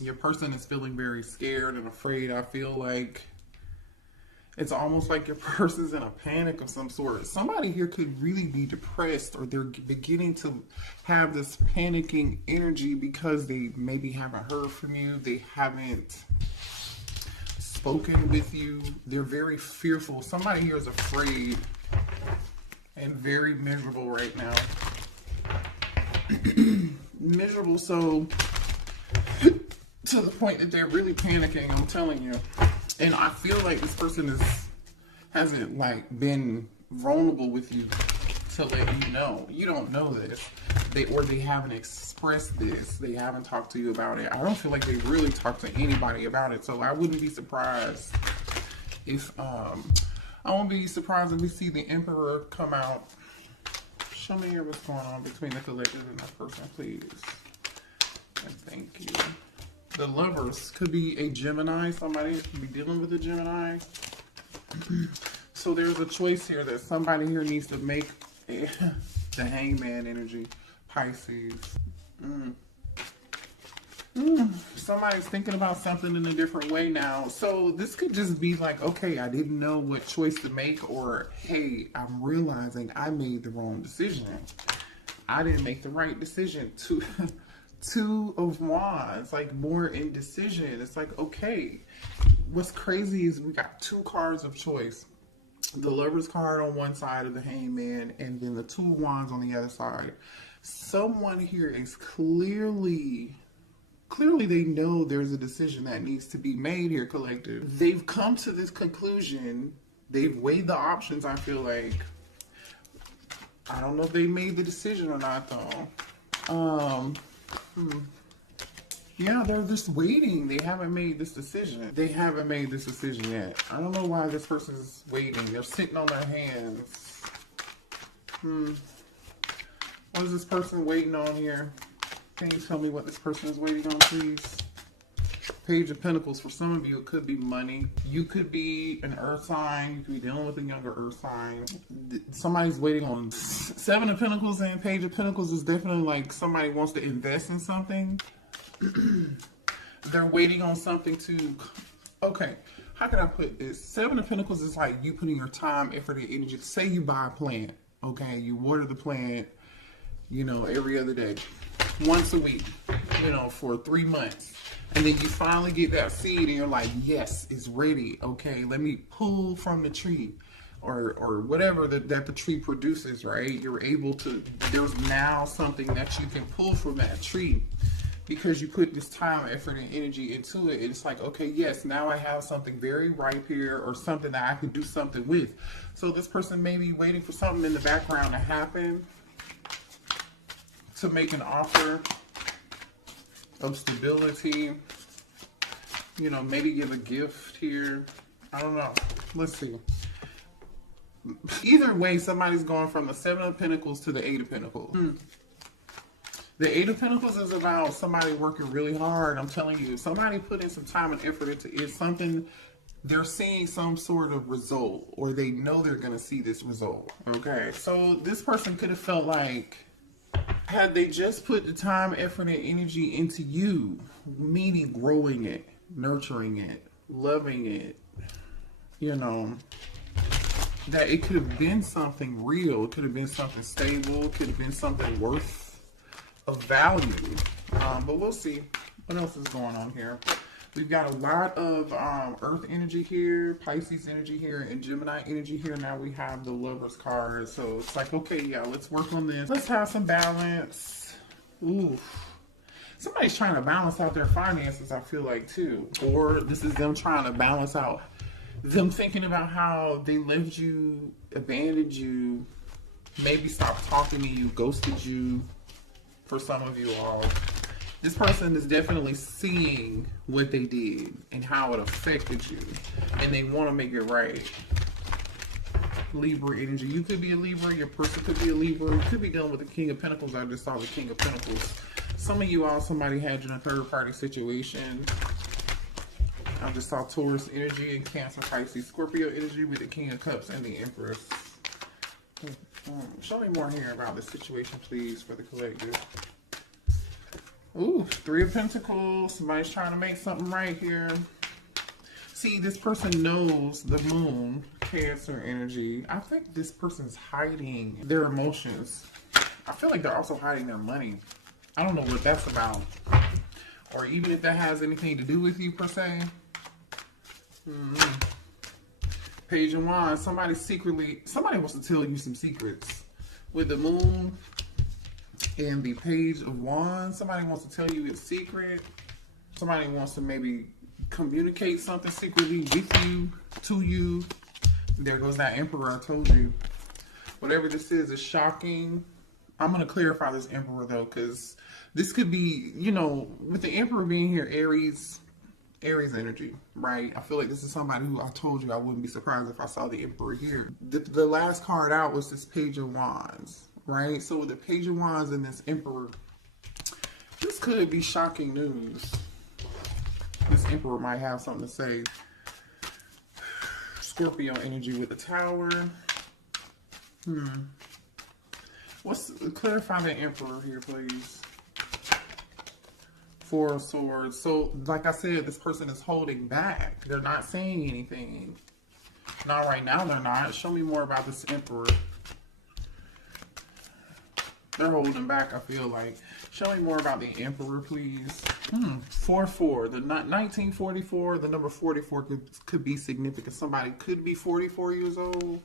Your person is feeling very scared and afraid. I feel like it's almost like your person's in a panic of some sort. Somebody here could really be depressed, or they're beginning to have this panicking energy because they maybe haven't heard from you. They haven't spoken with you. They're very fearful. Somebody here is afraid and very miserable right now. Miserable, so to the point that they're really panicking, I'm telling you. And I feel like this person hasn't like been vulnerable with you to let you know. You don't know this. They haven't expressed this. They haven't talked to you about it. I don't feel like they really talked to anybody about it. So I wouldn't be surprised if I won't be surprised if we see the Emperor come out. Show me here what's going on between the collective and that person, please. And thank you. The Lovers could be a Gemini. Somebody could be dealing with a Gemini. So there's a choice here that somebody here needs to make. The Hangman energy. Pisces. Somebody's thinking about something in a different way now. So this could just be like, okay, I didn't know what choice to make, or hey, I'm realizing I made the wrong decision. I didn't make the right decision. Two of Wands, like more indecision. It's like, okay, what's crazy is we got two cards of choice. The Lover's card on one side of the Hangman, and then the Two of Wands on the other side. Someone here is clearly they know there's a decision that needs to be made here, collective. They've come to this conclusion. They've weighed the options, I feel like. I don't know if they made the decision or not, though. Yeah, they're just waiting. They haven't made this decision. They haven't made this decision yet. I don't know why this person is waiting. They're sitting on their hands. What is this person waiting on here? Can you tell me what this person is waiting on, please? Page of Pentacles. For some of you, it could be money. You could be an earth sign. You could be dealing with a younger earth sign. Somebody's waiting on Seven of Pentacles, and Page of Pentacles is definitely like somebody wants to invest in something. They're waiting on something to... Okay, how can I put this? Seven of Pentacles is like you putting your time, effort, and energy. Say you buy a plant, okay? You water the plant, you know, every other day. Once a week, you know, for 3 months. And then you finally get that seed and you're like, yes, it's ready. Okay, let me pull from the tree or whatever that the tree produces, right? You're able to, there's now something that you can pull from that tree because you put this time, effort, and energy into it. It's like, okay, yes, now I have something very ripe here, or something that I could do something with. So this person may be waiting for something in the background to happen, to make an offer of stability, you know, maybe give a gift here. I don't know. Let's see. Either way, somebody's going from the Seven of Pentacles to the Eight of Pentacles. The Eight of Pentacles is about somebody working really hard. I'm telling you, somebody putting some time and effort into it. Something, they're seeing some sort of result, or they know they're going to see this result. Okay, so this person could have felt like, had they just put the time, effort, and energy into you, meaning growing it, nurturing it, loving it, you know, that it could have been something real. It could have been something stable. It could have been something worth of value. But we'll see what else is going on here. We've got a lot of Earth energy here, Pisces energy here, and Gemini energy here. Now we have the Lover's card. So it's like, okay, yeah, let's work on this. Let's have some balance. Ooh. Somebody's trying to balance out their finances, I feel like, too. Or this is them trying to balance out, them thinking about how they left you, abandoned you, maybe stopped talking to you, ghosted you, for some of you all. This person is definitely seeing what they did and how it affected you, and they want to make it right. Libra energy. You could be a Libra. Your person could be a Libra. You could be dealing with the King of Pentacles. I just saw the King of Pentacles. Some of you all, somebody had you in a third-party situation. I just saw Taurus energy and Cancer, Pisces, Scorpio energy with the King of Cups and the Empress. Show me more here about this situation, please, for the collective. Ooh, Three of Pentacles. Somebody's trying to make something right here. See, this person knows the moon, Cancer energy. I think this person's hiding their emotions. I feel like they're also hiding their money. I don't know what that's about. Or even if that has anything to do with you, per se. Page of Wands. Somebody wants to tell you some secrets. With the moon and the Page of Wands, somebody wants to tell you it's secret. Somebody wants to maybe communicate something secretly with you, to you. There goes that Emperor I told you. Whatever this is shocking. I'm going to clarify this Emperor though, because this could be, you know, with the Emperor being here, Aries energy, right? I feel like this is somebody who I told you I wouldn't be surprised if I saw the Emperor here. The last card out was this Page of Wands, right? So with the Page of Wands and this Emperor, this could be shocking news. This Emperor might have something to say. Scorpio energy with the Tower. Clarify the Emperor here, please. Four of Swords. So, like I said, this person is holding back. They're not saying anything. Not right now, they're not. Show me more about this Emperor. They're holding back, I feel like. Show me more about the Emperor, please. 4-4. The 1944, the number 44 could be significant. Somebody could be 44 years old.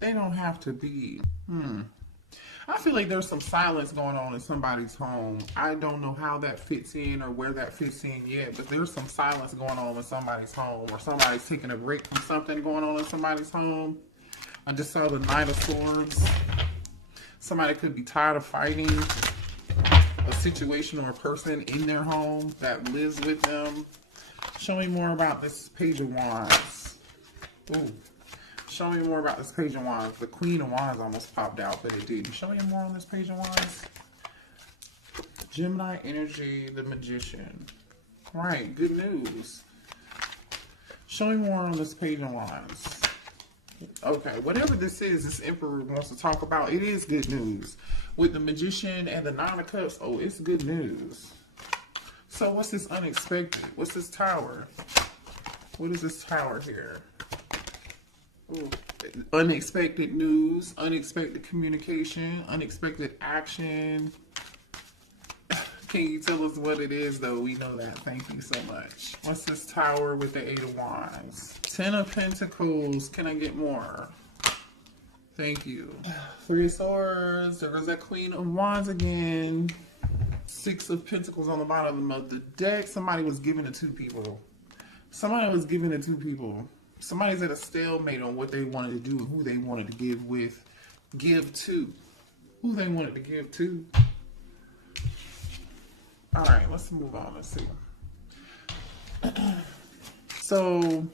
They don't have to be. I feel like there's some silence going on in somebody's home. I don't know how that fits in or where that fits in yet, but there's some silence going on in somebody's home, or somebody's taking a break from something going on in somebody's home. I just saw the Knight of Swords. Somebody could be tired of fighting a situation or a person in their home that lives with them. Show me more about this Page of Wands. Ooh. Show me more about this Page of Wands. The Queen of Wands almost popped out, but it didn't. Show me more on this Page of Wands. Gemini energy, the Magician. All right, good news. Show me more on this Page of Wands. Okay, whatever this is, this Emperor wants to talk about, it is good news. With the Magician and the Nine of Cups, oh, it's good news. So what's this unexpected? What's this Tower? What is this Tower here? Ooh. Unexpected news, unexpected communication, unexpected action. Can you tell us what it is, though? We know that. Thank you so much. What's this Tower with the Eight of Wands? 10 of Pentacles. Can I get more? Thank you. Three of Swords. There goes that Queen of Wands again. 6 of Pentacles on the bottom of the deck. Somebody was giving it to people. Somebody was giving it to people. Somebody's at a stalemate on what they wanted to do and who they wanted to give to. Who they wanted to give to. All right, let's move on. Let's see. So,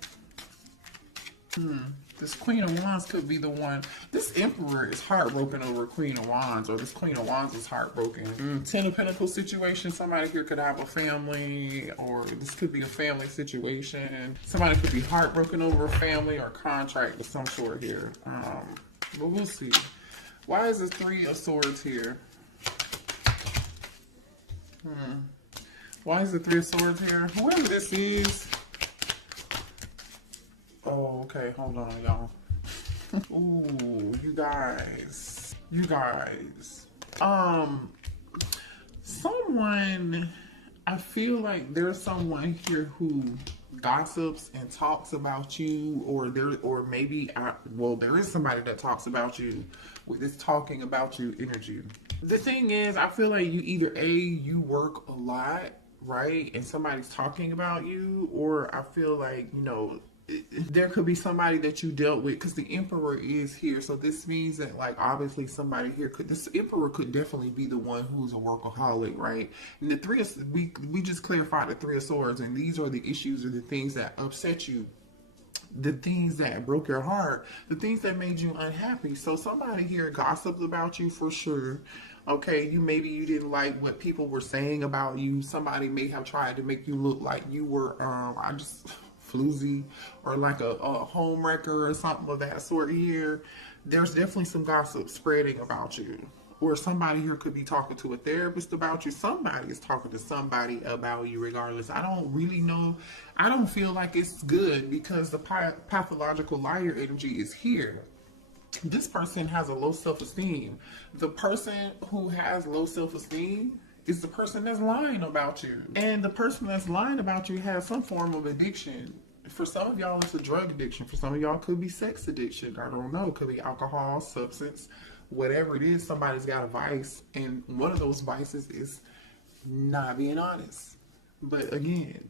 this Queen of Wands could be the one. This Emperor is heartbroken over Queen of Wands, or this Queen of Wands is heartbroken. 10 of Pentacles situation. Somebody here could have a family, or this could be a family situation. Somebody could be heartbroken over a family or contract of some sort here. But we'll see. Why is the Three of Swords here? Why is the Three of Swords here? Whoever this is. Oh, okay. Hold on, y'all. Ooh, you guys. Someone, I feel like there's someone here who gossips and talks about you, or there is somebody that talks about you with this talking about you energy. The thing is, I feel like you either you work a lot, right, and somebody's talking about you, or I feel like, you know, there could be somebody that you dealt with, because the Emperor is here. So this means that, like, obviously somebody here this Emperor could definitely be the one who's a workaholic, right? And the Three of, we just clarified the Three of Swords, and these are the issues or the things that upset you, the things that broke your heart, the things that made you unhappy. So somebody here gossips about you for sure. Okay, maybe you didn't like what people were saying about you. Somebody may have tried to make you look like you were floozy, or like a home wrecker or something of that sort here. There's definitely some gossip spreading about you. or somebody here could be talking to a therapist about you. Somebody is talking to somebody about you regardless. I don't really know. I don't feel like it's good because the pathological liar energy is here. This person has a low self-esteem. The person who has low self-esteem is the person that's lying about you. And the person that's lying about you has some form of addiction. For some of y'all, it's a drug addiction. For some of y'all, it could be sex addiction. I don't know. It could be alcohol, substance, whatever it is. Somebody's got a vice. And one of those vices is not being honest. But again,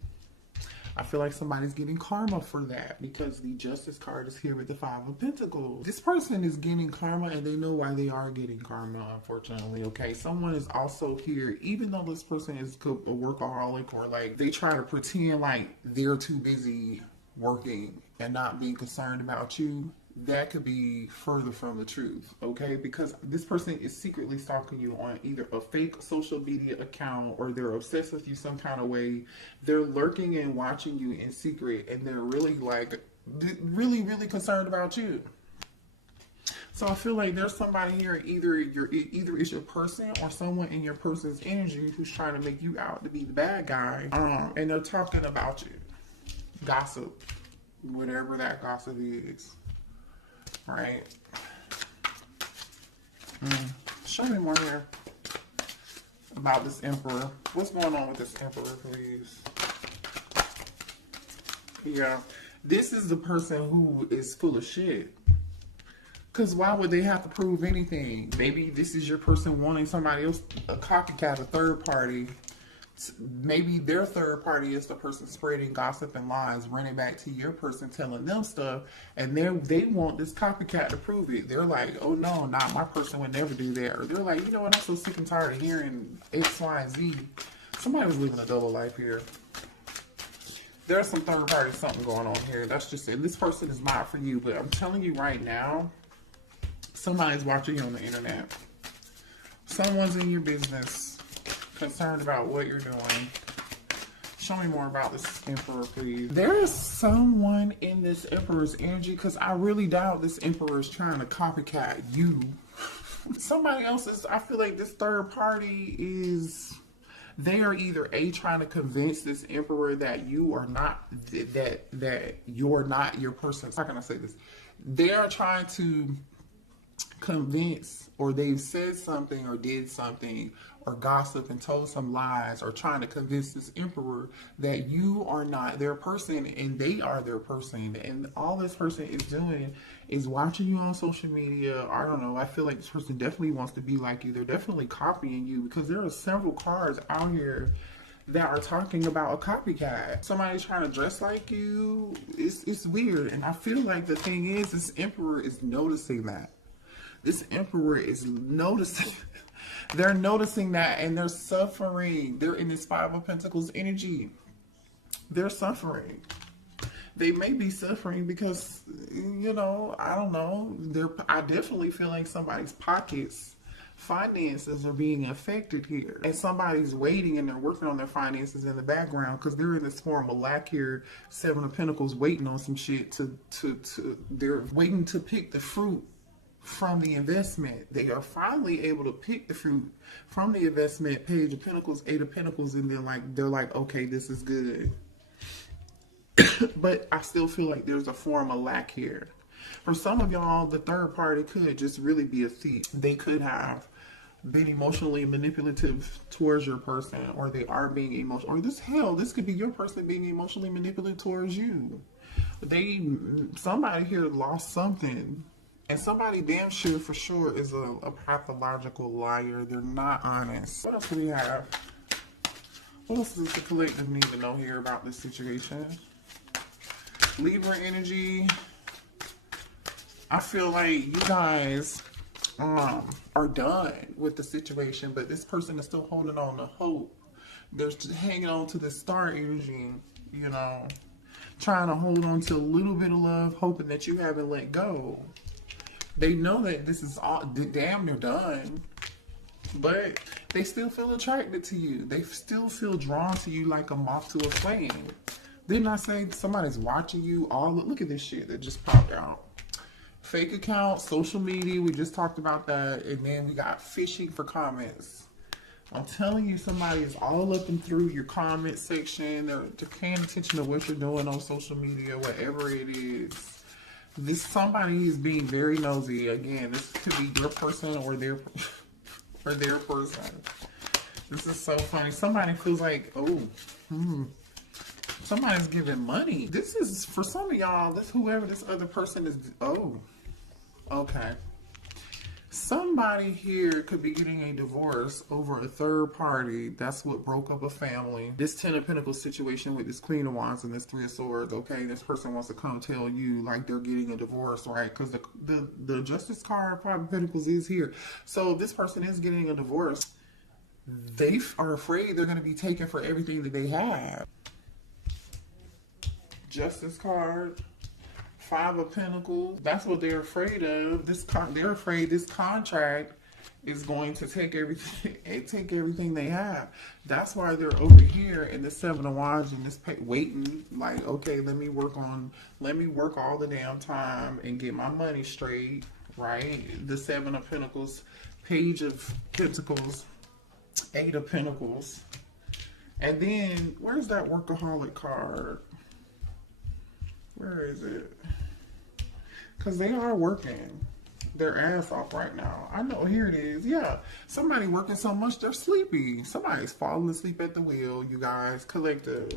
I feel like somebody's getting karma for that because the Justice card is here with the Five of Pentacles. This person is getting karma and they know why they are getting karma, unfortunately, okay? Someone is also here, even though this person is a workaholic or like they try to pretend like they're too busy working and not being concerned about you, that could be further from the truth, okay? Because this person is secretly stalking you on either a fake social media account or they're obsessed with you some kind of way. They're lurking and watching you in secret and they're really like, really concerned about you. So I feel like there's somebody here, either it's your person or someone in your person's energy who's trying to make you out to be the bad guy. And they're talking about you. Gossip. Whatever that gossip is. Right. Show me more here about this Emperor. What's going on with this Emperor, please? Yeah. This is the person who is full of shit. Because why would they have to prove anything? Maybe this is your person wanting somebody else, a copycat, a third party. Maybe their third party is the person spreading gossip and lies, running back to your person, telling them stuff, and they want this copycat to prove it. They're like, oh no, not my person would never do that. Or they're like, you know what, I'm so sick and tired of hearing X, Y, and Z. Somebody was living a double life here. There's some third party something going on here. That's just it. This person is not for you, but I'm telling you right now, somebody's watching you on the internet. Someone's in your business. Concerned about what you're doing. Show me more about this Emperor, please. There is someone in this Emperor's energy because I really doubt this Emperor is trying to copycat you. Somebody else is, I feel like this third party is, they are either trying to convince this Emperor that you are not, that you're not your person. How can I say this? They are trying to convince, or they've said something or did something or gossip and told some lies or trying to convince this Emperor that you are not their person and they are their person. And all this person is doing is watching you on social media. I don't know. I feel like this person definitely wants to be like you. They're definitely copying you because there are several cards out here that are talking about a copycat. Somebody's trying to dress like you. It's weird. And I feel like the thing is, this Emperor is noticing that. This Emperor is noticing. They're noticing that and they're suffering. They're in this Five of Pentacles energy. They're suffering. They may be suffering because, you know, I don't know. I definitely feel like somebody's pockets, finances are being affected here. And somebody's waiting and they're working on their finances in the background because they're in this form of lack here. Seven of Pentacles waiting on some shit they're waiting to pick the fruit from the investment. They are finally able to pick the fruit from the investment. Page of Pentacles, Eight of Pentacles, and they're like, okay, this is good. But I still feel like there's a form of lack here. For some of y'all, the third party could just really be a thief. They could have been emotionally manipulative towards your person, or they are being emotional, or this could be your person being emotionally manipulative towards you. Somebody here lost something. And somebody damn sure for sure is a pathological liar. They're not honest. What else do we have? What else does the collective need to know here about this situation? Libra energy. I feel like you guys are done with the situation, but this person is still holding on to hope. They're just hanging on to the star energy, you know, trying to hold on to a little bit of love, hoping that you haven't let go. They know that this is all damn near done, but they still feel attracted to you. They still feel drawn to you like a moth to a flame. Didn't I say somebody's watching you? Look at this shit that just popped out. fake accounts, social media. We just talked about that. And then we got phishing for comments. I'm telling you, somebody is all up and through your comment section. They're paying attention to what you're doing on social media, whatever it is. This somebody is being very nosy. Again, this could be your person or their person. This is so funny. Somebody feels like, somebody's giving money. This is for some of y'all. This whoever this other person is. Oh, okay. Somebody here could be getting a divorce over a third party. That's what broke up a family. This Ten of Pentacles situation with this Queen of Wands and this Three of Swords. Okay, this person wants to come tell you like they're getting a divorce, right? Because the Justice card, Five of Pentacles, is here. So this person is getting a divorce. They are afraid they're going to be taken for everything that they have. Justice card. Five of Pentacles. That's what they're afraid of. They're afraid this contract is going to take everything they have. That's why they're over here in the Seven of Wands and this waiting. Like, okay, let me work all the damn time and get my money straight. Right? The Seven of Pentacles, Page of Pentacles, Eight of Pentacles, and then where's that workaholic card? Where is it? Because they are working their ass off right now. I know, here it is. Yeah, somebody working so much they're sleepy. Somebody's falling asleep at the wheel, you guys. Collective.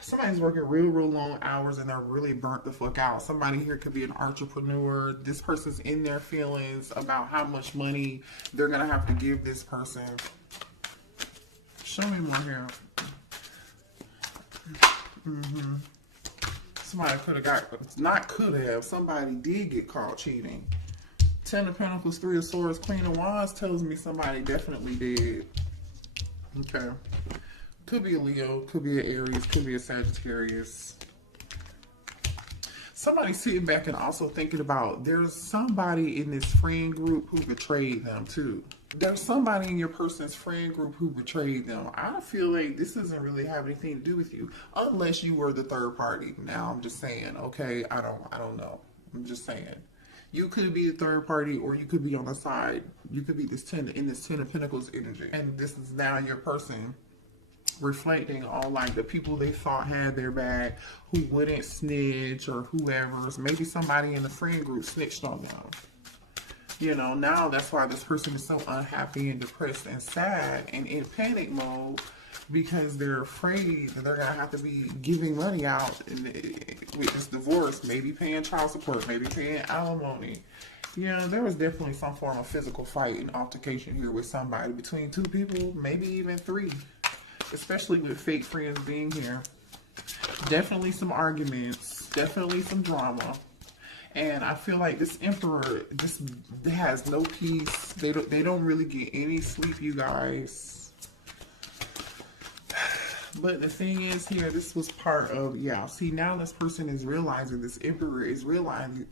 Somebody's working real long hours and they're really burnt the fuck out. Somebody here could be an entrepreneur. This person's in their feelings about how much money they're going to have to give this person. Show me more here. Somebody somebody did get caught cheating. Ten of Pentacles, Three of Swords, Queen of Wands tells me somebody definitely did. Okay. Could be a Leo, could be an Aries, could be a Sagittarius. Somebody sitting back and also thinking about there's somebody in this friend group who betrayed them too. There's somebody in your person's friend group who betrayed them. I feel like this doesn't really have anything to do with you unless you were the third party. Now I'm just saying, okay, I don't know. I'm just saying. You could be the third party or you could be on the side. You could be this Ten of Pentacles energy. And this is now your person reflecting on like the people they thought had their back, who wouldn't snitch or whoever's. Maybe somebody in the friend group snitched on them. You know, now that's why this person is so unhappy and depressed and sad and in panic mode because they're afraid that they're going to have to be giving money out with this divorce, maybe paying child support, maybe paying alimony. Yeah, there was definitely some form of physical fight and altercation here with somebody, between two people, maybe even three, especially with fake friends being here. Definitely some arguments, definitely some drama. And I feel like this Emperor just has no peace. They don't really get any sleep, you guys. But the thing is here, this was part of, yeah. See, now this person is realizing, this Emperor is realizing,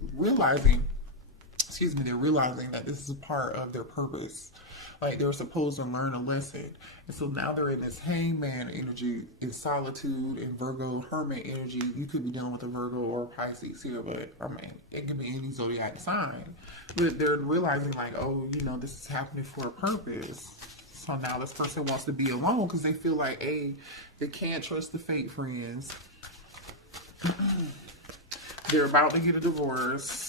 they're realizing that this is a part of their purpose. Like they're supposed to learn a lesson. And so now they're in this hangman energy, in solitude, in Virgo, hermit energy. You could be dealing with a Virgo or a Pisces here, but I mean, it could be any zodiac sign. But they're realizing like, oh, you know, this is happening for a purpose. So now this person wants to be alone because they feel like, hey, they can't trust the fake friends. They're about to get a divorce.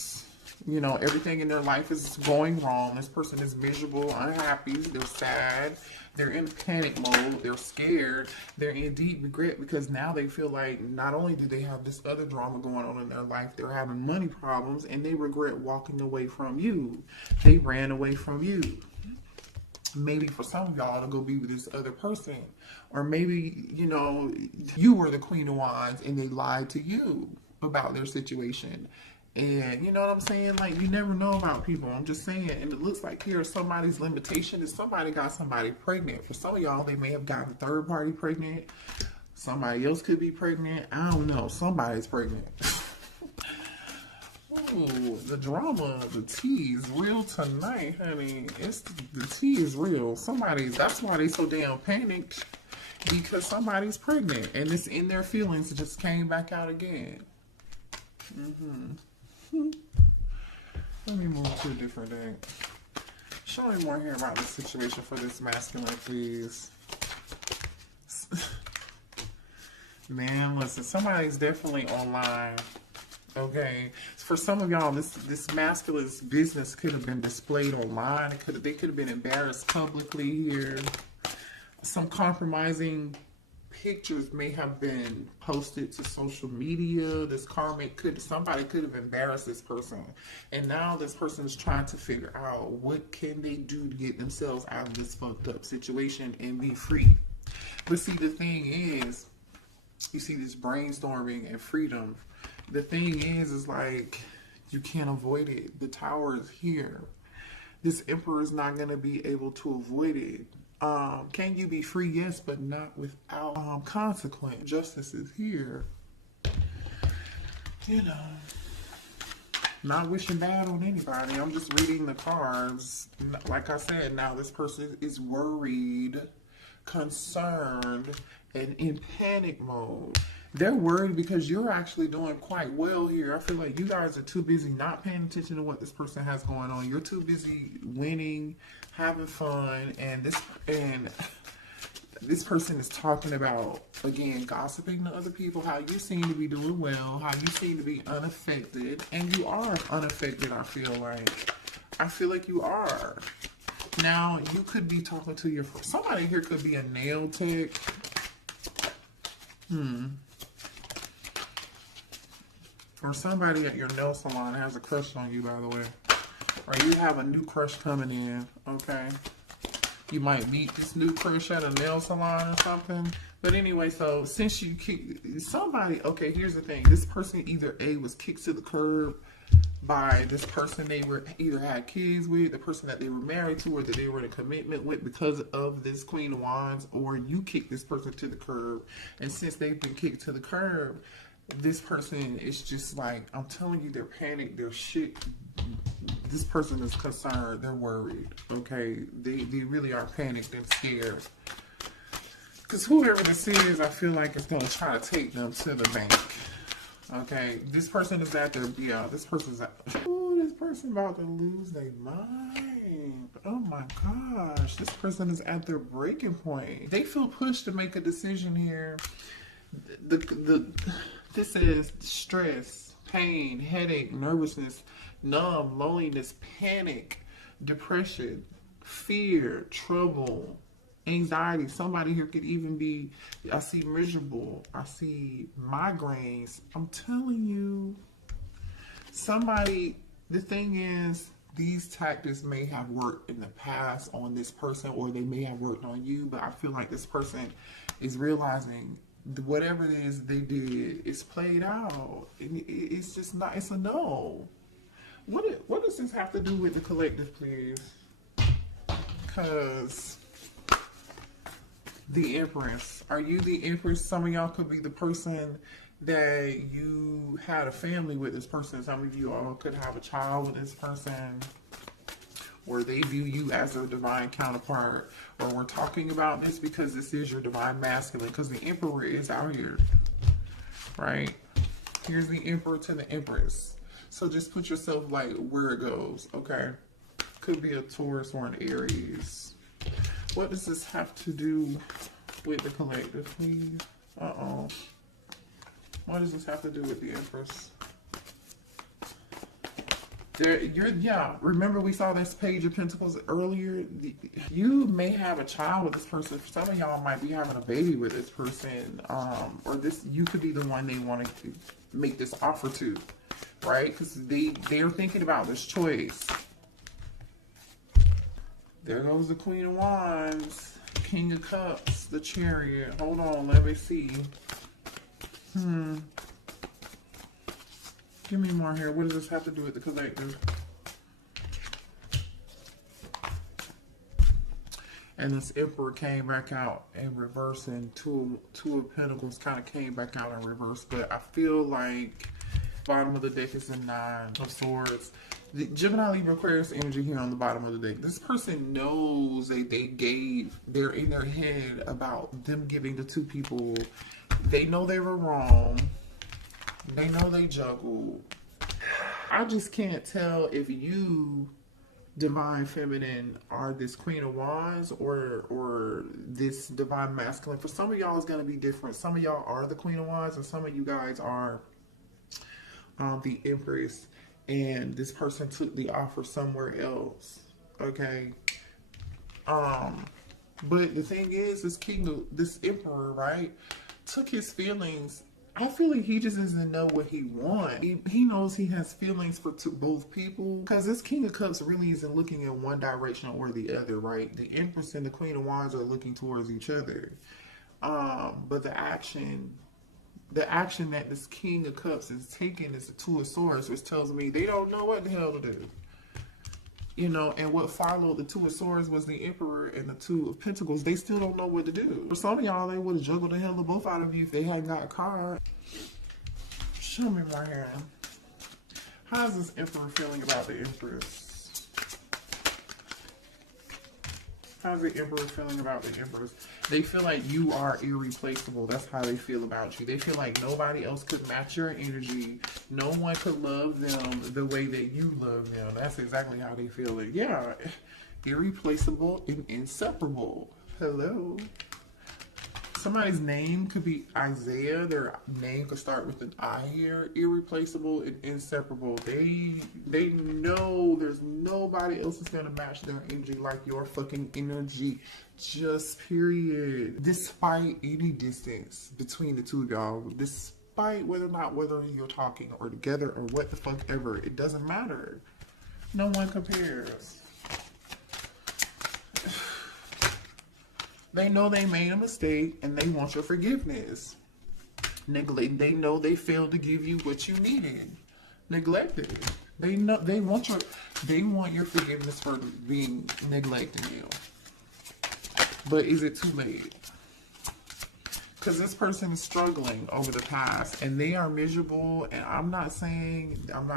You know, everything in their life is going wrong. This person is miserable, unhappy, they're sad, they're in panic mode, they're scared, they're in deep regret because now they feel like not only do they have this other drama going on in their life, they're having money problems and they regret walking away from you. They ran away from you. Maybe for some of y'all to go be with this other person. Or maybe, you know, you were the Queen of Wands and they lied to you about their situation. And you know what I'm saying? Like, you never know about people. I'm just saying. And it looks like here somebody's limitation is somebody got somebody pregnant. For some of y'all, they may have gotten a third party pregnant. Somebody else could be pregnant. I don't know. Somebody's pregnant. Ooh, the drama, the tea is real tonight, honey. The tea is real. That's why they so damn panicked. Because somebody's pregnant. And it's in their feelings. It just came back out again. Let me move to a different deck. Show me more here about the situation for this masculine, please. Man, listen, somebody's definitely online. Okay, for some of y'all, this masculine's business could have been displayed online. They could have been embarrassed publicly here. Some compromising pictures may have been posted to social media. Somebody could have embarrassed this person, and now this person is trying to figure out what can they do to get themselves out of this fucked up situation and be free. But see, the thing is, you see this brainstorming and freedom. The thing is like, you can't avoid it. The Tower is here. This Emperor is not going to be able to avoid it. Can you be free? Yes, but not without consequence. Justice is here. You know, not wishing bad on anybody. I'm just reading the cards. Like I said, now this person is worried, concerned, and in panic mode. They're worried because you're actually doing quite well here. I feel like you guys are too busy not paying attention to what this person has going on. You're too busy winning, having fun, and this person is talking about, again, gossiping to other people, how you seem to be doing well, how you seem to be unaffected, and you are unaffected, I feel like. I feel like you are. Now, you could be talking to somebody here could be a nail tech. Or somebody at your nail salon has a crush on you, by the way. Or you have a new crush coming in, okay? You might meet this new crush at a nail salon or something. But anyway, so since you okay, here's the thing. This person either A, was kicked to the curb by this person they were either had kids with, the person that they were married to, or that they were in a commitment with because of this Queen of Wands, or you kicked this person to the curb. And since they've been kicked to the curb, this person is just like, I'm telling you, they're panicked, they're shit. This person is concerned, they're worried, okay? They really are panicked and scared. Because whoever this is, I feel like is going to try to take them to the bank. Okay, this person is at their, this person's at, this person about to lose their mind. Oh my gosh, this person is at their breaking point. They feel pushed to make a decision here. This is stress, pain, headache, nervousness, numb, loneliness, panic, depression, fear, trouble, anxiety. Somebody here could even be, I see miserable, I see migraines. I'm telling you, the thing is, these tactics may have worked in the past on this person, or they may have worked on you, but I feel like this person is realizing whatever it is they did is played out. It's just not, it's a no. What does this have to do with the collective, please? Because the Empress. Are you the Empress? Some of y'all could be the person that you had a family with this person. Some of you all could have a child with this person, or they view you as their divine counterpart, or we're talking about this because this is your divine masculine, because the Emperor is out here, right? Here's the Emperor to the Empress. So just put yourself like where it goes, okay? Could be a Taurus or an Aries. What does this have to do with the collective, please? Uh-oh. What does this have to do with the Empress? Remember we saw this Page of Pentacles earlier? You may have a child with this person. Some of y'all might be having a baby with this person. Or you could be the one they want to make this offer to, right? Because they're thinking about this choice. There goes the Queen of Wands, King of Cups, the Chariot. Hold on, let me see. Give me more here. What does this have to do with the collective? And this Emperor came back out in reverse, and two of Pentacles kind of came back out in reverse. But I feel like bottom of the deck is the Nine of Swords. The Gemini, Libra, Aquarius energy here on the bottom of the deck. This person knows they're in their head about them giving to two people. They know they were wrong. They know they juggled. I just can't tell if you, divine feminine, are this Queen of Wands or this divine masculine. For some of y'all, it's going to be different. Some of y'all are the Queen of Wands, and some of you guys are the Empress, and this person took the offer somewhere else. Okay. But the thing is, this Emperor, right, took his feelings. I feel like he just doesn't know what he wants. He knows he has feelings for both people. Because this King of Cups really isn't looking in one direction or the other, right? The Empress and the Queen of Wands are looking towards each other. But the action that this King of Cups is taking is the Two of Swords, which tells me they don't know what the hell to do. You know, and what followed the Two of Swords was the Emperor and the Two of Pentacles. They still don't know what to do. For some of y'all, they would have juggled the hell of both out of you if they hadn't got caught. Show me my hand. How's this Emperor feeling about the Empress? How's the Emperor feeling about the Empress? They feel like you are irreplaceable. That's how they feel about you. They feel like nobody else could match your energy. No one could love them the way that you love them. That's exactly how they feel it. Yeah, irreplaceable and inseparable. Hello. Somebody's name could be Isaiah. Their name could start with an I here. Irreplaceable and inseparable. They know there's nobody else that's gonna match their energy like your fucking energy. Just period. Despite any distance between the two of y'all, despite whether you're talking or together or what the fuck ever, it doesn't matter. No one compares. They know they made a mistake and they want your forgiveness. They know they failed to give you what you needed. Neglected. They want your forgiveness for being neglecting you. But is it too late? Because this person is struggling over the past and they are miserable. And I'm not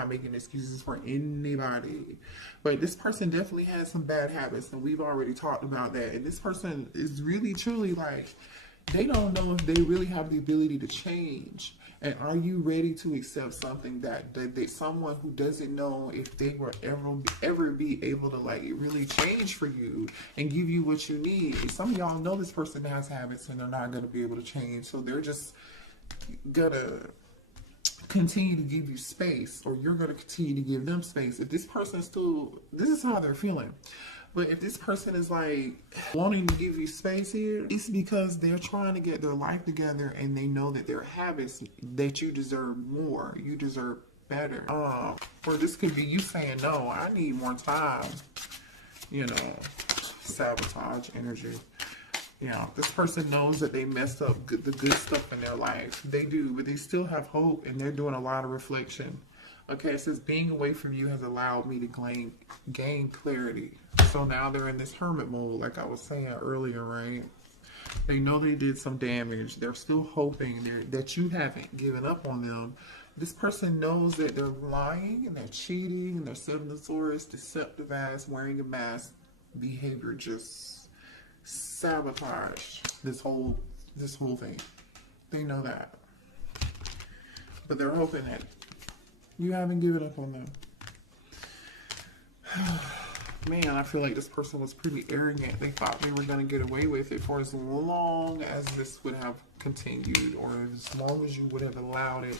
making excuses for anybody. But this person definitely has some bad habits. And we've already talked about that. And this person is really, truly like, they don't know if they really have the ability to change. And are you ready to accept something that someone who doesn't know if they will ever be able to like really change for you and give you what you need? Some of y'all know this person has habits and they're not going to be able to change. So they're just gonna continue to give you space, or you're going to continue to give them space. If this person this is how they're feeling. But if this person is like wanting to give you space here, it's because they're trying to get their life together and they know that their habits, that you deserve more. You deserve better. Or this could be you saying, no, I need more time. You know, sabotage energy. Yeah, this person knows that they messed up the good stuff in their life. They do, but they still have hope and they're doing a lot of reflection. Okay, it says being away from you has allowed me to gain clarity. So now they're in this hermit mode, like I was saying earlier, right? They know they did some damage. They're still hoping that you haven't given up on them. This person knows that they're lying and they're cheating and they're Seven of Swords, deceptive ass, wearing a mask behavior, just sabotage this whole thing. They know that. But they're hoping that you haven't given up on them. Man, I feel like this person was pretty arrogant. They thought they were going to get away with it for as long as this would have continued, or as long as you would have allowed it,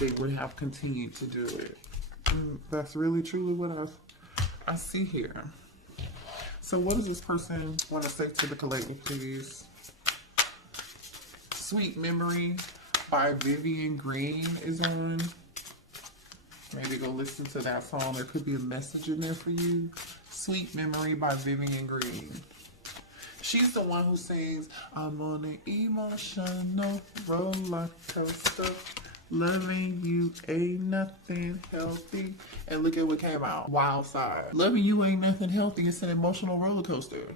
they would have continued to do it. And that's really truly what I see here. So what does this person want to say to the collective, please? Sweet Memory by Vivian Green is on. Maybe go listen to that song. There could be a message in there for you. Sweet Memory by Vivian Green. She's the one who sings, I'm on an emotional roller coaster. Loving you ain't nothing healthy. And look at what came out. Wild Side. Loving you ain't nothing healthy. It's an emotional roller coaster.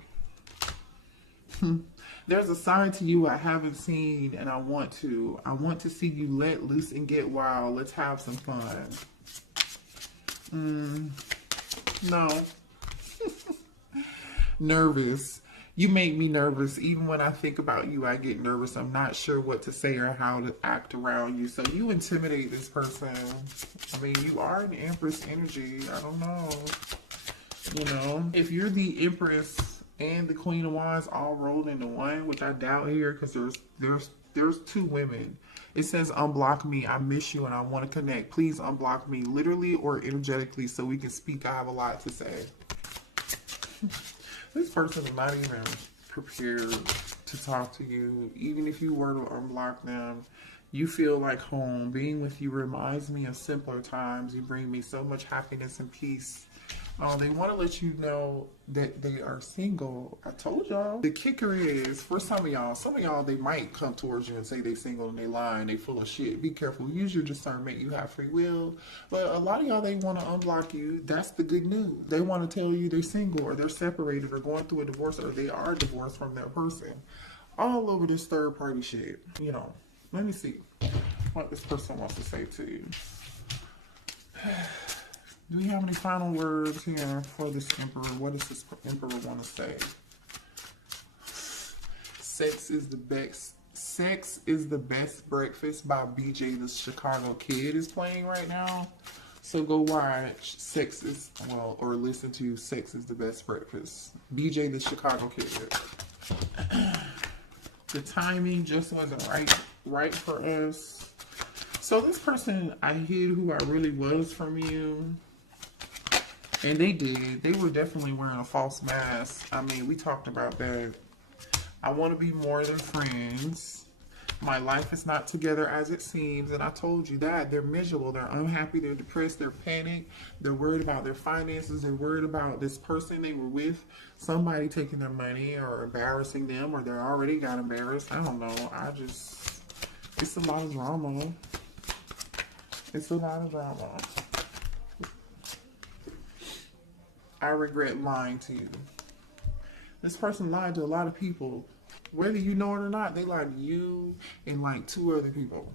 There's a side to you I haven't seen, and I want to. I want to see you let loose and get wild. Let's have some fun. No. Nervous. You make me nervous. Even when I think about you, I get nervous. I'm not sure what to say or how to act around you. So you intimidate this person. I mean, you are an Empress energy. I don't know. You know, if you're the Empress and the Queen of Wands all rolled into one, which I doubt here, because there's two women. It says unblock me. I miss you and I want to connect. Please unblock me, literally or energetically, so we can speak. I have a lot to say. This person is not even prepared to talk to you. Even if you were to unblock them, you feel like home. Being with you reminds me of simpler times. You bring me so much happiness and peace. They want to let you know that they are single. I told y'all. The kicker is, for some of y'all, they might come towards you and say they single and they lying, they full of shit. Be careful. Use your discernment. You have free will. But a lot of y'all, they want to unblock you. That's the good news. They want to tell you they're single or they're separated or going through a divorce or they are divorced from that person. All over this third party shit. You know, let me see what this person wants to say to you. Do we have any final words here for this Emperor? What does this Emperor want to say? Sex is the best breakfast by BJ the Chicago Kid is playing right now. So go watch or listen to Sex is the Best Breakfast. BJ the Chicago Kid. The timing just wasn't right for us. So this person, I hid who I really was from you. And they did. They were definitely wearing a false mask. I mean, we talked about that. I want to be more than friends. My life is not together as it seems. And I told you that. They're miserable. They're unhappy. They're depressed. They're panicked. They're worried about their finances. They're worried about this person they were with. Somebody taking their money or embarrassing them. Or they already got embarrassed. I don't know. It's a lot of drama. It's a lot of drama. I regret lying to you. This person lied to a lot of people. Whether you know it or not, they lied to you and like 2 other people.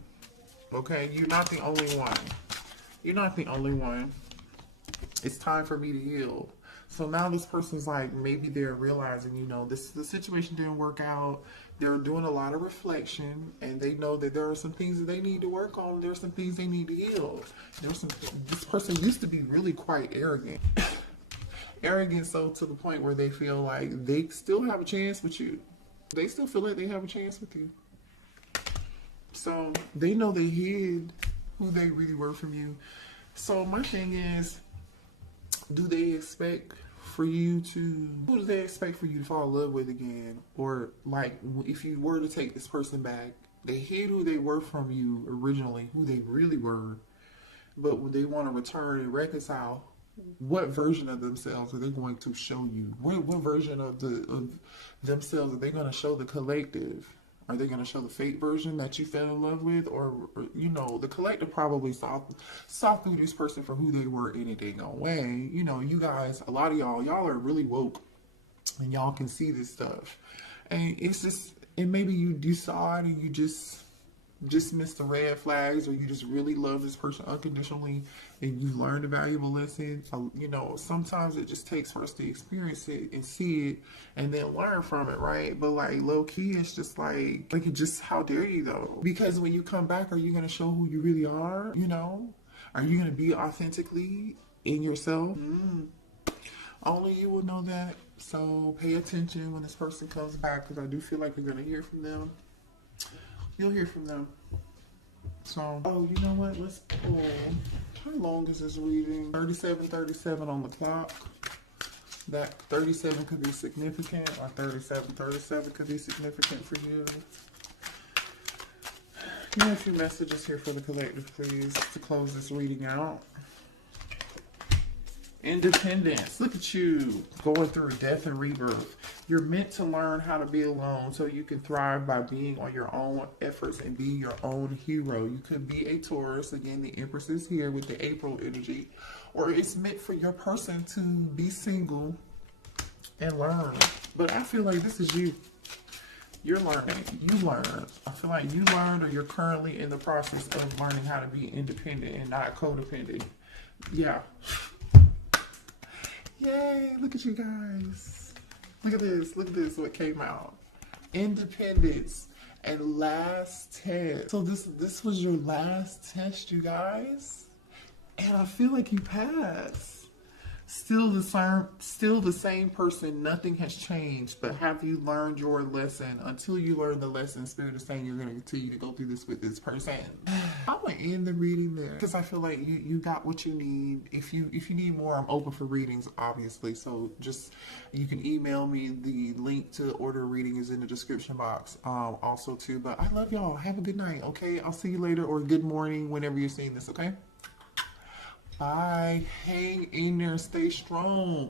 Okay? You're not the only one. You're not the only one. It's time for me to heal. So now this person's like, maybe they're realizing, you know, the situation didn't work out. They're doing a lot of reflection, and they know that there are some things that they need to work on. There's some things they need to heal. This person used to be really quite arrogant. Arrogant so to the point where they feel like they still have a chance with you. They still feel like they have a chance with you. So they know they hid who they really were from you. So my thing is, who do they expect for you to fall in love with again? Or like, if you were to take this person back, they hid who they were from you originally, who they really were. But when they want to return and reconcile, what version of themselves are they going to show you? What version of themselves are they going to show the collective? Are they going to show the fake version that you fell in love with? Or you know, the collective probably saw through this person for who they were any dang way. You know, you guys, a lot of y'all are really woke. And y'all can see this stuff. And it's just, and maybe you saw it and you just missed the red flags, or you just really love this person unconditionally and you learned a valuable lesson. You know, sometimes it just takes for us to experience it and see it and then learn from it, right? But like low key, it's just like just how dare you though? Because when you come back, are you going to show who you really are? You know, are you going to be authentically in yourself? Only you will know that. So pay attention when this person comes back, because I do feel like you're going to hear from them. You'll hear from them. So, oh, you know what? Let's pull. How long is this reading? 37 on the clock. That 37 could be significant, or 37 could be significant for you. Give me a few messages here for the collective, please, to close this reading out. Independence. Look at you going through death and rebirth. You're meant to learn how to be alone so you can thrive by being on your own efforts and be your own hero. You could be a Taurus. Again, the Empress is here with the April energy. Or it's meant for your person to be single and learn. But I feel like this is you. You're learning. You learn. I feel like you learned, or you're currently in the process of learning how to be independent and not codependent. Yeah. Yay, look at you guys. Look at this. Look at this. What came out? Independence and last test. So this was your last test, you guys, and I feel like you passed. Still the same person. Nothing has changed. But have you learned your lesson? Until you learn the lesson, Spirit is saying you're going to continue to go through this with this person. I'm going to end the reading there because I feel like you got what you need. If you need more, I'm open for readings, obviously. So just, you can email me. The link to order a reading is in the description box also too. But I love y'all. Have a good night, okay? I'll see you later, or good morning whenever you're seeing this, okay? Bye. Hang in there. Stay strong.